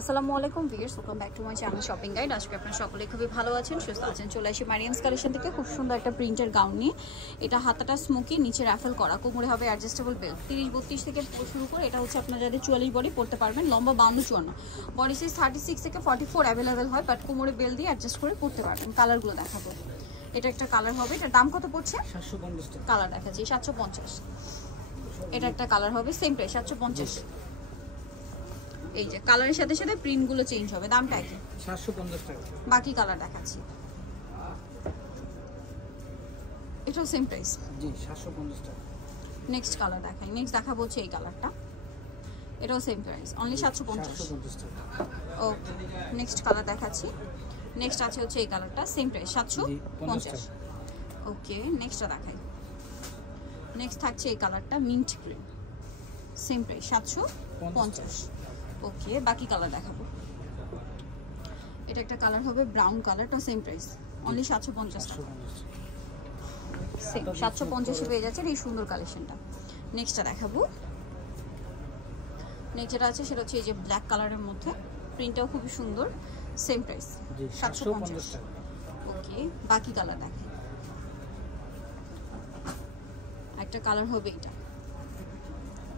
আসসালামু আলাইকুম viewers, welcome back to my channel shopping guide. আজকে আপনারা সকলে খুবই ভালো আছেন, সুস্থ আছেন। চলে আসি মারিয়ামস কালেকশন থেকে খুব সুন্দর একটা প্রিন্টের গাউন নিয়ে। এটা হাতাটা স্মোকি, নিচে রাফেল করা, কোমরে হবে অ্যাডজাস্টেবল বেল্ট। 30-32 থেকে শুরু করে এটা হচ্ছে আপনারা যাদের 44 বডি পড়তে পারবেন, লম্বা 52-54, বডি সাইজ 36 থেকে 44 অ্যাভেলেবেল হয়, বাট কোমরে বেল্ট দিয়ে অ্যাডজাস্ট করে পড়তে পারবেন। কালারগুলো দেখাবো। এটা একটা কালার হবে, এটার দাম কত পড়ছে? 750 টাকা। কালার দেখাচ্ছি 750। এটা একটা কালার হবে, সেম প্রাইস 750। এই যে কালারের সাথে সাথে প্রিন্ট গুলো চেঞ্জ হবে, দামটা কি? 750 টাকা। বাকি কালার দেখাচ্ছি, এটাও সেম প্রাইস জি 750 টাকা। নেক্সট কালার দেখাই, নেক্সট দেখাবো হচ্ছে এই কালারটা, এটাও সেম প্রাইস অনলি 750 টাকা। ওকে, নেক্সট কালার দেখাচ্ছি। নেক্সট আছে হচ্ছে এই কালারটা, সেম প্রাইস 750। ওকে, নেক্সটটা দেখাই। নেক্সট থাকছে এই কালারটা, মিন্ট গ্রিন, সেম প্রাইস 750। ওকে, বাকি কালার দেখাবো। এটা একটা কালার হবে ব্রাউন কালারটা, সেম প্রাইস অনলি 750 টাকা। সেম 750 পেয়ে যাচ্ছেন এই সুন্দর কালেকশনটা। নেক্সটটা দেখাবো। নেক্সট যেটা আছে সেটা হচ্ছে এই যে ব্ল্যাক কালারের মধ্যে, প্রিন্টটাও খুবই সুন্দর, সেম প্রাইস 750 টাকা। ওকে, বাকি কালার দেখাই। একটা কালার হবে এটা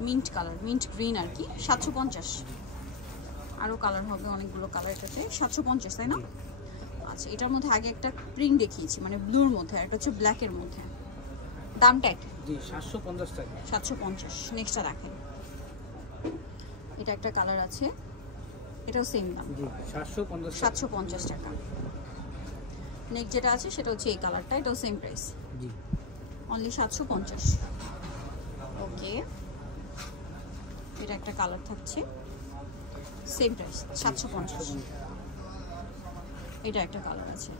মিন্ট কালার, মিন্ট গ্রিন আর কি, 750। আরও কালার হবে অনেকগুলো কালার, এটাতে 750 তাই না? আচ্ছা, এটার মধ্যে আগে একটা প্রিন্ট দেখিয়েছি মানে ব্লুর মধ্যে, আর এটা হচ্ছে ব্ল্যাকের মধ্যে, দামটা কি? জি 750 টাকা। 750। নেক্সটটা দেখেন, এটা একটা কালার আছে, এটাও সেম দাম জি 750 টাকা। নেক্সট যেটা আছে সেটা হচ্ছে এই কালারটা, এটাও সেম প্রাইস জি অনলি 750। ওকে, এটা একটা কালার থাকছে, সেম প্রাইস 750। এটা একটা কালার আছে,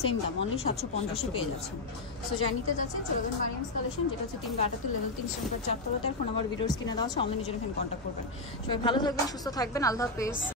সেম দাম অনলি 750 পেয়ে যাচ্ছেন। সো যাই নিতে যাচ্ছেন চলে যাবেন মারিয়ামস কালেকশন, যেটা হচ্ছে 3/78 লেভেল 3 নম্বর 4 তলাতে। এখন আমার ভিডিওস কিনে দেওয়া আছে, অনলাইনে জন্য এখানে কন্ট্যাক্ট করবেন। সবাই ভালো থাকবেন, সুস্থ থাকবেন, আল্লাহ হাফেজ।